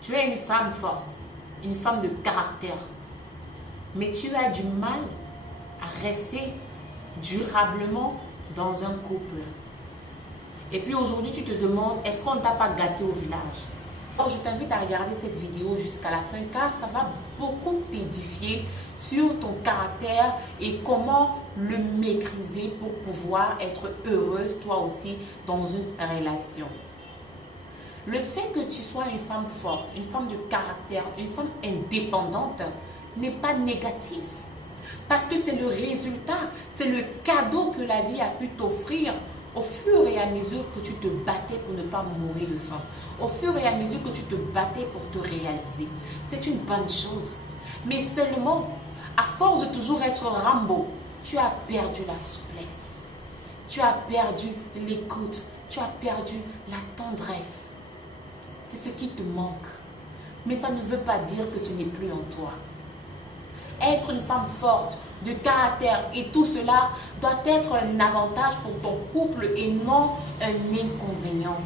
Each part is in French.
Tu es une femme forte, une femme de caractère, mais tu as du mal à rester durablement dans un couple. Et puis aujourd'hui, tu te demandes, est-ce qu'on ne t'a pas gâté au village? Alors, je t'invite à regarder cette vidéo jusqu'à la fin car ça va beaucoup t'édifier sur ton caractère et comment le maîtriser pour pouvoir être heureuse toi aussi dans une relation. Le fait que tu sois une femme forte, une femme de caractère, une femme indépendante n'est pas négatif. Parce que c'est le résultat, c'est le cadeau que la vie a pu t'offrir au fur et à mesure que tu te battais pour ne pas mourir de faim. Au fur et à mesure que tu te battais pour te réaliser. C'est une bonne chose. Mais seulement, à force de toujours être Rambo, tu as perdu la souplesse. Tu as perdu l'écoute. Tu as perdu la tendresse. C'est ce qui te manque. Mais ça ne veut pas dire que ce n'est plus en toi. Être une femme forte, de caractère et tout cela doit être un avantage pour ton couple et non un inconvénient.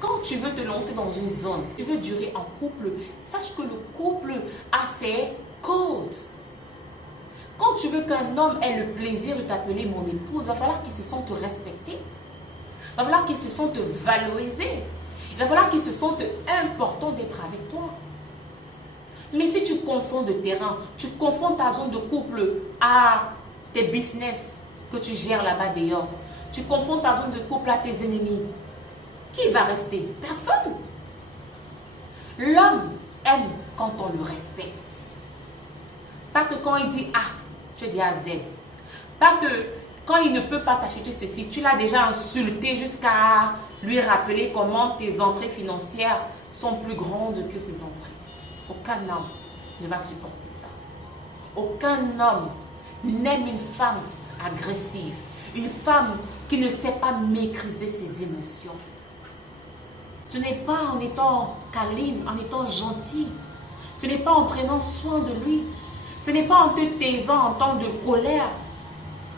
Quand tu veux te lancer dans une zone, tu veux durer en couple, sache que le couple a ses codes. Quand tu veux qu'un homme ait le plaisir de t'appeler mon épouse, il va falloir qu'il se sente respecté. Il va falloir qu'il se sente valorisé. Il va falloir qu'il se sente important d'être avec toi. Mais si tu confonds de terrain, tu confonds ta zone de couple à tes business que tu gères là-bas dehors, tu confonds ta zone de couple à tes ennemis, qui va rester? Personne. L'homme aime quand on le respecte. Pas que quand il dit A, tu dis à Z. Pas que quand il ne peut pas t'acheter ceci, tu l'as déjà insulté jusqu'à lui rappeler comment tes entrées financières sont plus grandes que ses entrées. Aucun homme ne va supporter ça. Aucun homme n'aime une femme agressive, une femme qui ne sait pas maîtriser ses émotions. Ce n'est pas en étant câline, en étant gentil. Ce n'est pas en prenant soin de lui. Ce n'est pas en te taisant en temps de colère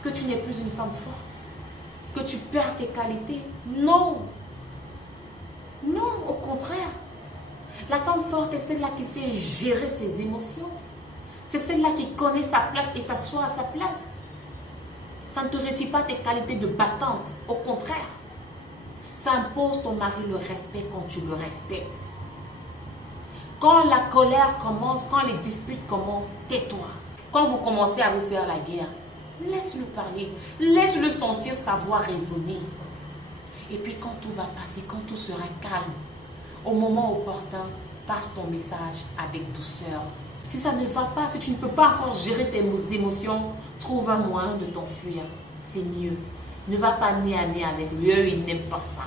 que tu n'es plus une femme forte, que tu perds tes qualités. Non. Non, au contraire. La femme forte est celle-là qui sait gérer ses émotions. C'est celle-là qui connaît sa place et s'assoit à sa place. Ça ne te retire pas tes qualités de battante. Au contraire, ça impose ton mari le respect quand tu le respectes. Quand la colère commence, quand les disputes commencent, tais-toi. Quand vous commencez à vous faire la guerre, laisse-le parler. Laisse-le sentir sa voix résonner. Et puis quand tout va passer, quand tout sera calme, au moment opportun, passe ton message avec douceur. Si ça ne va pas, si tu ne peux pas encore gérer tes émotions, trouve un moyen de t'enfuir. C'est mieux. Ne va pas nez à nez avec lui. Eux, ils n'aiment pas ça.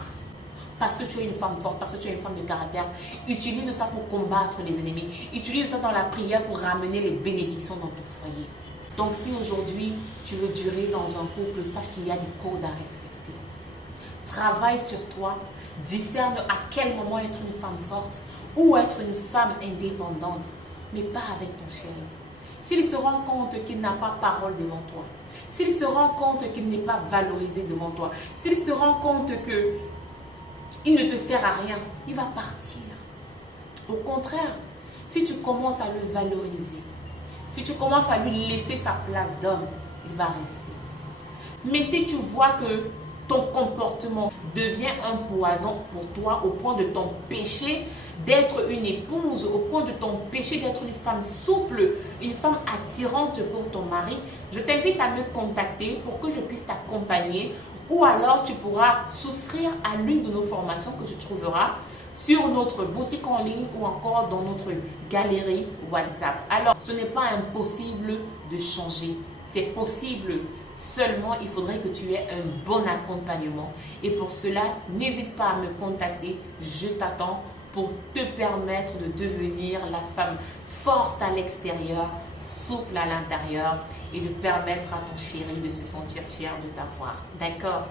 Parce que tu es une femme forte, parce que tu es une femme de caractère. Utilise ça pour combattre les ennemis. Utilise ça dans la prière pour ramener les bénédictions dans ton foyer. Donc si aujourd'hui, tu veux durer dans un couple, sache qu'il y a des codes à respecter. Travaille sur toi. Discerne à quel moment être une femme forte ou être une femme indépendante, mais pas avec ton chéri. S'il se rend compte qu'il n'a pas parole devant toi, s'il se rend compte qu'il n'est pas valorisé devant toi, s'il se rend compte qu'il ne te sert à rien, il va partir. Au contraire, si tu commences à le valoriser, si tu commences à lui laisser sa place d'homme, il va rester. Mais si tu vois que ton comportement devient un poison pour toi au point de t'empêcher d'être une épouse, au point de t'empêcher d'être une femme souple, une femme attirante pour ton mari, je t'invite à me contacter pour que je puisse t'accompagner ou alors tu pourras souscrire à l'une de nos formations que tu trouveras sur notre boutique en ligne ou encore dans notre galerie WhatsApp. Alors, ce n'est pas impossible de changer, c'est possible. Seulement, il faudrait que tu aies un bon accompagnement. Et pour cela, n'hésite pas à me contacter. Je t'attends pour te permettre de devenir la femme forte à l'extérieur, souple à l'intérieur et de permettre à ton chéri de se sentir fier de t'avoir. D'accord?